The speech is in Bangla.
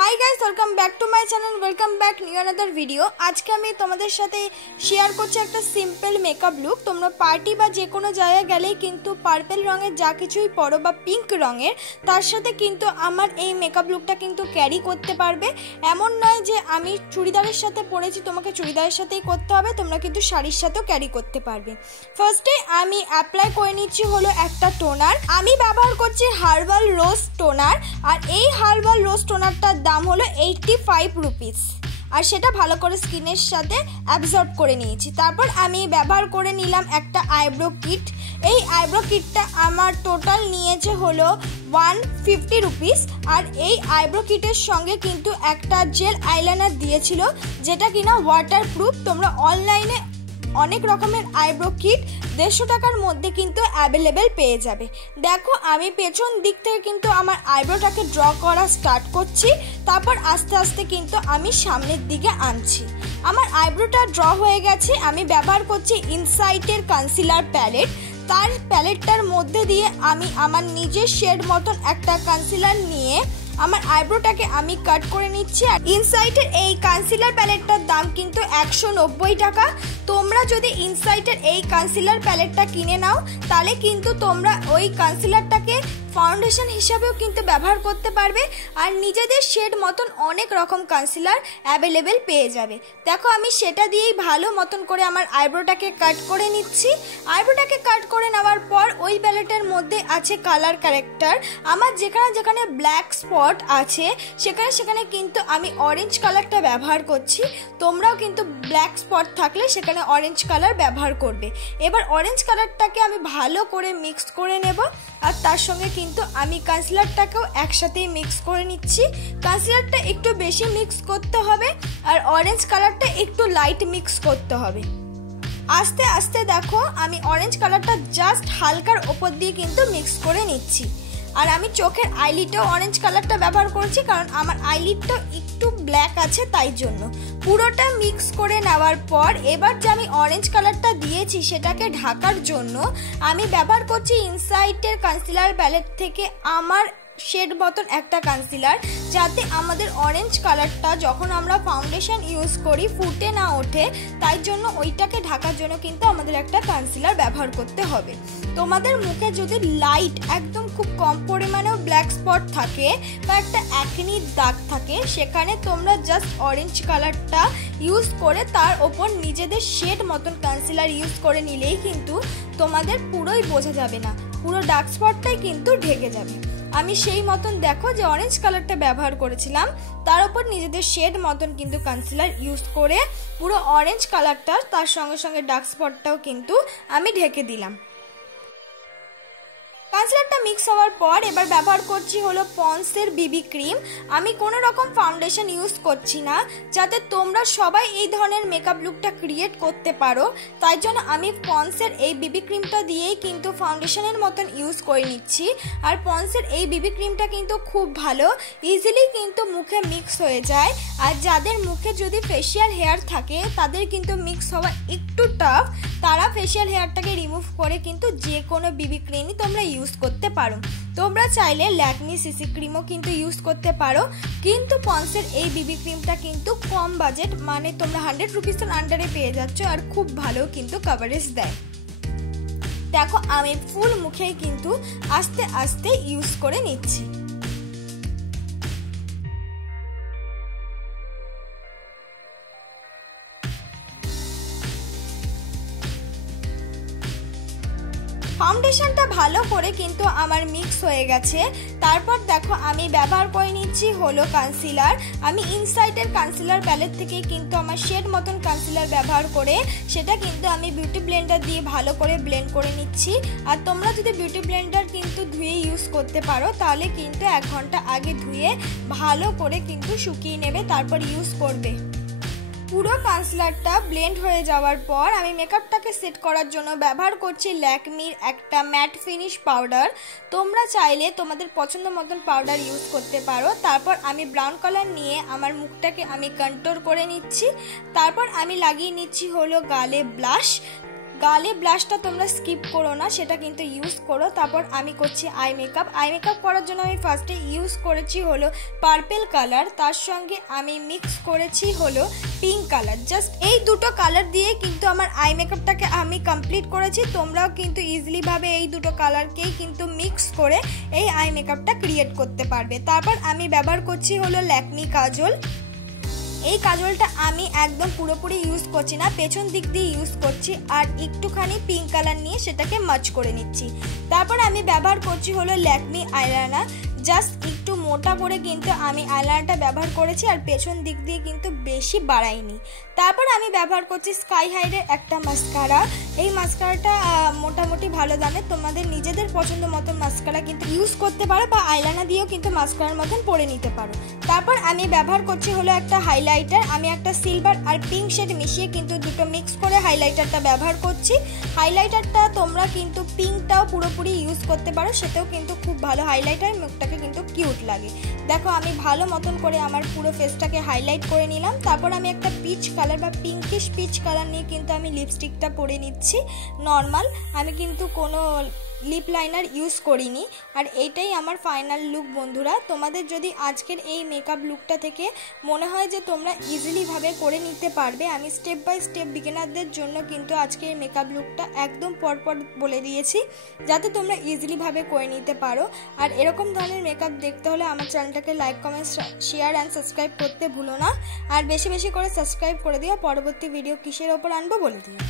Hi guys, welcome back to my channel, welcome back new another video. আজকে আমি তোমাদের সাথে শেয়ার করছি একটা সিম্পল মেকআপ লুক। তোমরা পার্টি বা যে কোনো জায়গায় গেলেই কিন্তু পার্পল রঙের যা কিছুই পরো বা পিঙ্ক রঙের, তার সাথে কিন্তু আমার এই মেকআপ লুকটা কিন্তু ক্যারি করতে পারবে। এমন নয় যে আমি চুড়িদারের সাথে পরেছি, তোমাকে চুড়িদারের সাথেই করতে হবে, তোমরা কিন্তু শাড়ির সাথেও ক্যারি করতে পারবে। ফার্স্টে আমি অ্যাপ্লাই করে নিচ্ছি হলো একটা টোনার। আমি ব্যবহার করছি হার্বাল রোজ টোনার, আর এই হার্বাল রোজ টোনারটার দাম হলো 85 রুপিস, আর সেটা ভালো করে স্কিনের সাথে অ্যাবজর্ব করে নিয়েছি। তারপর আমি ব্যবহার করে নিলাম একটা আইব্রো কিট। এই আইব্রো কিটটা আমার টোটাল নিয়েছে হলো 150 রুপিস, আর এই আইব্রো কিটের সঙ্গে কিন্তু একটা জেল আইলাইনার দিয়েছিল, যেটা কিনা ওয়াটারপ্রুফ। তোমরা অনলাইনে অনেক রকমের আইব্রো কিট 150 টাকার মধ্যে কিন্তু অ্যাভেলেবেল পেয়ে যাবে। দেখো, আমি পেছন দিক থেকে কিন্তু আমার আইব্রোটাকে ড্র করা স্টার্ট করছি, তারপর আস্তে আস্তে কিন্তু আমি সামনের দিকে আনছি। আমার আইব্রোটা ড্র হয়ে গেছে। আমি ব্যবহার করছি ইনসাইটের কনসিলার প্যালেট। তার প্যালেটটার মধ্যে দিয়ে আমি আমার নিজের শেড মতন একটা কনসিলার নিয়ে আমার আইব্রোটাকে আমি কাট করে নিচ্ছি। আর ইনসাইটের এই কনসিলার প্যালেটটার দাম কিন্তু 190 টাকা। তোমরা যদি ইনসাইটের এই কনসিলার প্যালেটটা কিনে নাও, তাহলে কিন্তু তোমরা ওই কনসিলারটাকে ফাউন্ডেশন হিসাবেও কিন্তু ব্যবহার করতে পারবে, আর নিজেদের শেড মতন অনেক রকম কনসিলার অ্যাভেলেবেল পেয়ে যাবে। দেখো, আমি সেটা দিয়েই ভালো মতন করে আমার আইব্রোটাকে কাট করে নিচ্ছি। আইব্রোটাকে কাট করে নেওয়ার পর ওই প্যালেটের মধ্যে আছে কালার কারেক্টার। আমার যেখানে যেখানে ব্ল্যাক স্পট আছে সেখানে সেখানে কিন্তু আমি অরেঞ্জ কালারটা ব্যবহার করছি। তোমরাও কিন্তু ব্ল্যাক স্পট থাকলে সেখানে অরেঞ্জ কালার ব্যবহার করবে। এবার অরেঞ্জ কালারটাকে আমি ভালো করে মিক্স করে নেব, আর তার সঙ্গে কিন্তু আমি কনসিলারটাকেও একসাথেই মিক্স করে নিচ্ছি। কনসিলারটা একটু বেশি মিক্স করতে হবে, আর অরেঞ্জ কালারটা একটু লাইট মিক্স করতে হবে। আস্তে আস্তে দেখো, আমি অরেঞ্জ কালারটা জাস্ট হালকার ওপর দিয়ে কিন্তু মিক্স করে নিচ্ছি। আর আমি চোখের আইলিডেও অরেঞ্জ কালারটা ব্যবহার করছি, কারণ আমার আইলিডটা একটু ব্ল্যাক আছে, তাই জন্য। পুরোটা মিক্স করে নেওয়ার পর এবার যে আমি অরেঞ্জ কালারটা দিয়েছি সেটাকে ঢাকার জন্য আমি ব্যবহার করছি ইনসাইটের কনসিলার প্যালেট থেকে আমার শেড মতন একটা কনসিলার, যাতে আমাদের অরেঞ্জ কালারটা যখন আমরা ফাউন্ডেশন ইউজ করি ফুটে না ওঠে। তাই জন্য ওইটাকে ঢাকার জন্য কিন্তু আমাদের একটা কনসিলার ব্যবহার করতে হবে। তোমাদের মুখে যদি লাইট একদম খুব কম পরিমাণেও ব্ল্যাক স্পট থাকে বা একটা অ্যাকনির দাগ থাকে, সেখানে তোমরা জাস্ট অরেঞ্জ কালারটা ইউজ করে তার ওপর নিজেদের শেড মতন কনসিলার ইউজ করে নিলেই কিন্তু তোমাদের পুরোই বোঝা যাবে না, পুরো ডার্ক স্পটটাই কিন্তু ঢেকে যাবে। আমি সেই মতন দেখো যে অরেঞ্জ কালারটা ব্যবহার করেছিলাম, তার উপর নিজেদের শেড মতন কিন্তু কনসিলার ইউজ করে পুরো অরেঞ্জ কালারটা তার সঙ্গে সঙ্গে ডার্ক স্পটটাও কিন্তু আমি ঢেকে দিলাম। কনসিলারটা মিক্স হওয়ার পর এবার ব্যবহার করছি হলো পন্সের বিবি ক্রিম। আমি কোনো রকম ফাউন্ডেশন ইউজ করছি না, যাতে তোমরা সবাই এই ধরনের মেকআপ লুকটা ক্রিয়েট করতে পারো। তাই জন্য আমি পন্সের এই বিবি ক্রিমটা দিয়েই কিন্তু ফাউন্ডেশনের মতন ইউজ করে নিচ্ছি। আর পন্সের এই বিবি ক্রিমটা কিন্তু খুব ভালো, ইজিলি কিন্তু মুখে মিক্স হয়ে যায়। আর যাদের মুখে যদি ফেশিয়াল হেয়ার থাকে তাদের কিন্তু মিক্স হওয়া একটু টাফ, তারা ফেশিয়াল হেয়ারটাকে রিমুভ করে কিন্তু যে কোনো বিবি ক্রিমই তোমরা ইউজ করতে পারো। তোমরা চাইলে ল্যাকমি সিসি ক্রিমও কিন্তু ইউজ করতে পারো, কিন্তু পন্সের এই বিবি ক্রিমটা কিন্তু কম বাজেট, মানে তোমরা 100 রুপিসের আন্ডারে পেয়ে যাচ্ছ, আর খুব ভালো কিন্তু কভারেজ দেয়। দেখো, আমি ফুল মুখেই কিন্তু আস্তে আস্তে ইউজ করে নিচ্ছি। ফাউন্ডেশনটা ভালো করে কিন্তু আমার মিক্স হয়ে গেছে। তারপর দেখো, আমি ব্যবহার করে নিচ্ছি হলো কনসিলার। আমি ইনসাইটের কনসিলার প্যালেট থেকে কিন্তু আমার শেড মতন কনসিলার ব্যবহার করে সেটা কিন্তু আমি বিউটি ব্লেন্ডার দিয়ে ভালো করে ব্লেন্ড করে নিচ্ছি। আর তোমরা যদি বিউটি ব্লেন্ডার কিন্তু ধুয়ে ইউজ করতে পারো, তাহলে কিন্তু 1 ঘন্টা আগে ধুয়ে ভালো করে কিন্তু শুকিয়ে নেবে, তারপর ইউজ করবে। পুরো কনসিলারটা ব্লেন্ড হয়ে যাওয়ার পর আমি মেকআপটাকে সেট করার জন্য ব্যবহার করছি ল্যাকমির একটা ম্যাট ফিনিশ পাউডার। তোমরা চাইলে তোমাদের পছন্দ মতন পাউডার ইউজ করতে পারো। তারপর আমি ব্রাউন কালার নিয়ে আমার মুখটাকে আমি কন্ট্রোল করে নিচ্ছি। তারপর আমি লাগিয়ে নিচ্ছি হলো গালে ব্লাশ। গালে ব্লাশটা তোমরা স্কিপ করো না, সেটা কিন্তু ইউজ করো। তারপর আমি করছি আই মেকআপ করার জন্য আমি ফার্স্টে ইউজ করেছি হলো পার্পেল কালার, তার সঙ্গে আমি মিক্স করেছি হলো পিঙ্ক কালার। জাস্ট এই দুটো কালার দিয়ে কিন্তু আমার আই মেকআপটাকে আমি কমপ্লিট করেছি। তোমরাও কিন্তু ইজিলিভাবে এই দুটো কালারকেই কিন্তু মিক্স করে এই আই মেকআপটা ক্রিয়েট করতে পারবে। তারপর আমি ব্যবহার করছি হলো ল্যাকমি কাজল। এই কাজলটা আমি একদম পুরোপুরি ইউজ করছি না, পেছন দিক দিয়ে ইউজ করছি আর একটুখানি পিঙ্ক কালার নিয়ে সেটাকে মার্জ করে নিচ্ছি। তারপর আমি ব্যবহার করছি হলো ল্যাকমি আইলাইনার। জাস্ট একটু মোটা করে কিন্তু আমি আইলাইনারটা ব্যবহার করেছি আর পেছন দিক দিয়ে কিন্তু বেশি বাড়াইনি। তারপর আমি ব্যবহার করছি স্কাই হাইডের একটা মাস্কারা। এই মাস্কারাটা মোটামুটি ভালো দামে, তোমাদের নিজেদের পছন্দ মতো মাস্কারা কিন্তু ইউজ করতে পারো বা আইলাইনার দিয়েও কিন্তু মাস্কারার মতন পরে নিতে পারো। তারপর আমি ব্যবহার করছি হলো একটা হাইলাইটার। আমি একটা সিলভার আর পিঙ্ক শেড মিশিয়ে কিন্তু দুটো মিক্স করে হাইলাইটারটা ব্যবহার করছি। হাইলাইটারটা তোমরা কিন্তু পিঙ্কটাও পুরোপুরি ইউজ করতে পারো, সেটাও কিন্তু খুব ভালো হাইলাইটার, মুখটাকে কিন্তু কিউট লাগে। দেখো আমি ভালো মতন করে আমার পুরো ফেসটাকে হাইলাইট করে নিলাম। তারপর আমি একটা পিচ কালার বা পিঙ্কিশ পিচ কালার নিয়ে কিন্তু আমি লিপস্টিকটা পরে নিচ্ছি নর্মাল। আমি কিন্তু কোনো লিপ লাইনার ইউজ করিনি। আর এইটাই আমার ফাইনাল লুক বন্ধুরা। তোমাদের যদি আজকের এই মেকআপ লুকটা থেকে মনে হয় যে তোমরা ইজিলিভাবে করে নিতে পারবে, আমি স্টেপ বাই স্টেপ বিগিনারদের জন্য কিন্তু আজকের মেকআপ লুকটা একদম পরপর বলে দিয়েছি, যাতে তোমরা ইজিলিভাবে করে নিতে পারো। আর এরকম ধরনের মেকআপ দেখতে হলে আমার চ্যানেলটাকে like, comment, share and subscribe করতে ভুলো না। আর বেশি বেশি করে সাবস্ক্রাইব করে দিও। পরবর্তী ভিডিও কিসের ওপর আনবো বলে দিও।